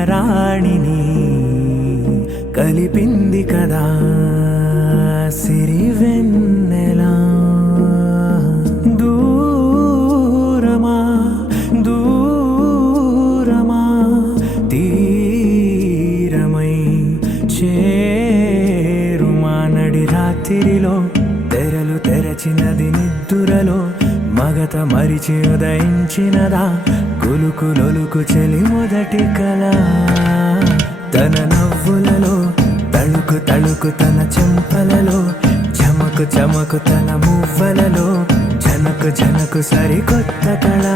ప్రియరాణిని కలిపింది కదా సిరివెన్నెలా. దూరమా దూరమా తీరమై చేరుమా నడి రాత్రిలో తెరలు తెరచినది నిద్దురలో మగత మరిచి ఉదయించినదా కులుకు లొలుకు చెలి మొదటి కళ. తన నవ్వులలో తళుకు తళుకు తన చెంపలలో చమకు చమకు తన మువ్వలలో జనకు జనకు సరికొత్త కళ.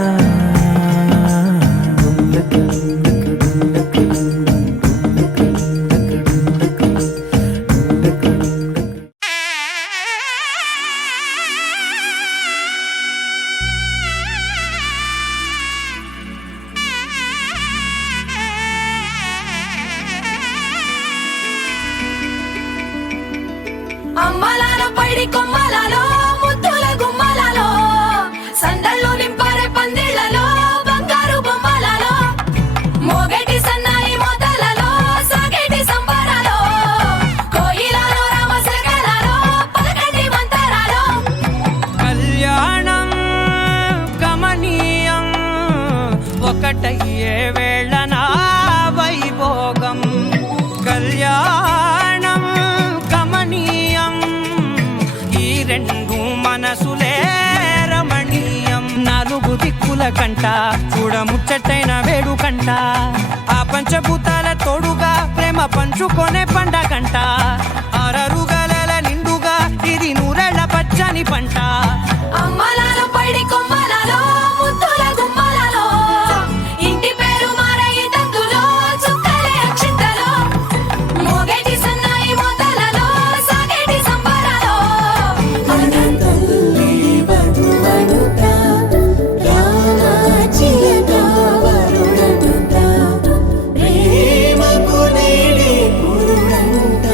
అమ్మలాలో పైడి కొమ్మలలో ముద్దుల గుమ్మలలో సందళ్ళు నింపారే పందిళ్లలో బంగారు బొమ్మలలో మోగేటి సన్నాయి మోతలలో సాగేటి సంబరాలో కోయిలలో రామశకలలో పలకటి మంతరాలో. కళ్యాణం గమనీయం ఒకటయ్యే వేళనా వైభోగం. కళ్యాణం గమనీయం ఈ రెండు మనసులే రమణీయం. నాలుగు దిక్కుల కంట చూడముచ్చటైన వేడుకంట ఆ పంచభూతాల తోడుగా ప్రేమ పంచుకొనే పండగంట. అరరుగలల నిండుగా ఇది నూరెళ్ళ పచ్చని పంట. అమ్మలాలో పైడి కొమ్మలలో ముద్దుల గుమ్మలలో ఇంటి పేరు మారయి తందులో చుక్కలే అక్షింతలో మోగేటి సన్నాయి మోతలలో సాగేటి సంబరాలో. తల్లి బంధువనుత రామాచిలక వరుడనుత ప్రేమకు నేడే పురుడంట.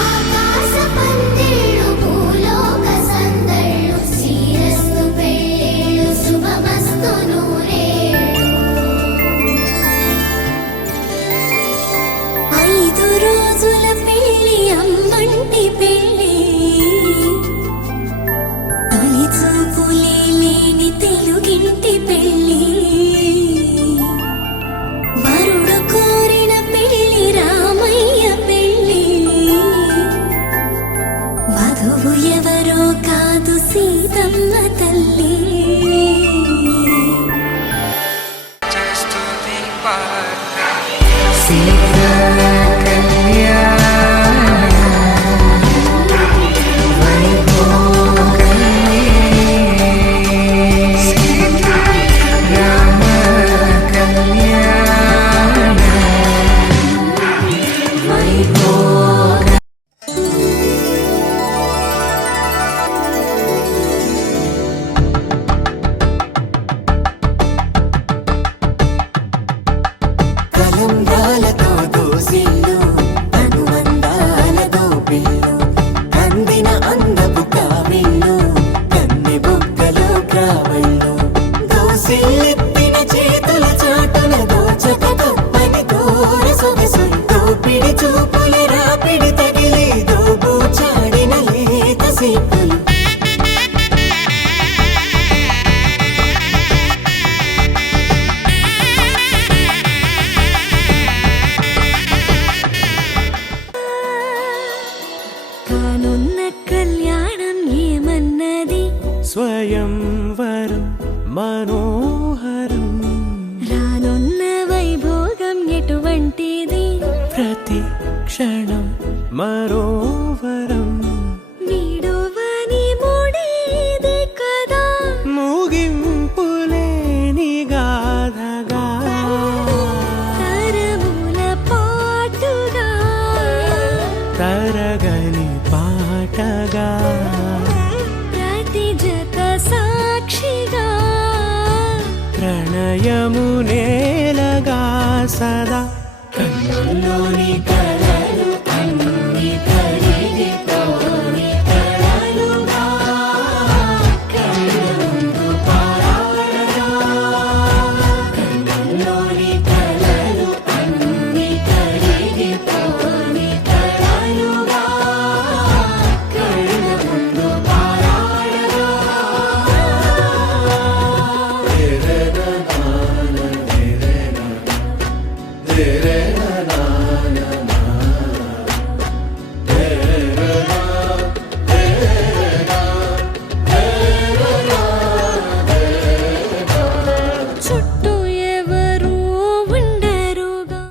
ఆకాశ పందిళ్ళు భూలోక సందళ్ళు శ్రీరస్తు పేళ్ళు శుభమస్తు నూరేళ్ళు. 5 రోజుల పెళ్ళి అమ్మంటి పెళ్ళి తొలి చూపులే లేని తెలుగింటి పెళ్ళి. వరుడు కోరిన పెళ్ళి రామయ్య పెళ్ళి. వధువు ఎవరో కాదు సీతమ్మ తల్లి. కలంబ్రాలతో దోసిళ్ళు అనువందాలతో పిల్లు అందిన అందపు కావిళ్ళు కన్నె బొగ్గలో క్రావళ్ళు దోసిళ్ళెత్తిన చేతుల చాటున దోచక తప్పని దూర సొగసుంటూ పిడి చూపుల రాపిడి తగిలి దోబూచాడిన లేత సీపులు. కానున్న కళ్యాణం ఏమన్నది స్వయంవరం మనోహరం రానున్న వైభోగం ఎటువంటిది ప్రతి క్షణం మరోవరం వీడువని మూడేది కదా ముగింపులేని గాథగా తరముల పాటుగా తరగని పాటగా ప్రతి జత సాక్షిగా ప్రణయము నేలగా సదా కన్నుల్లోని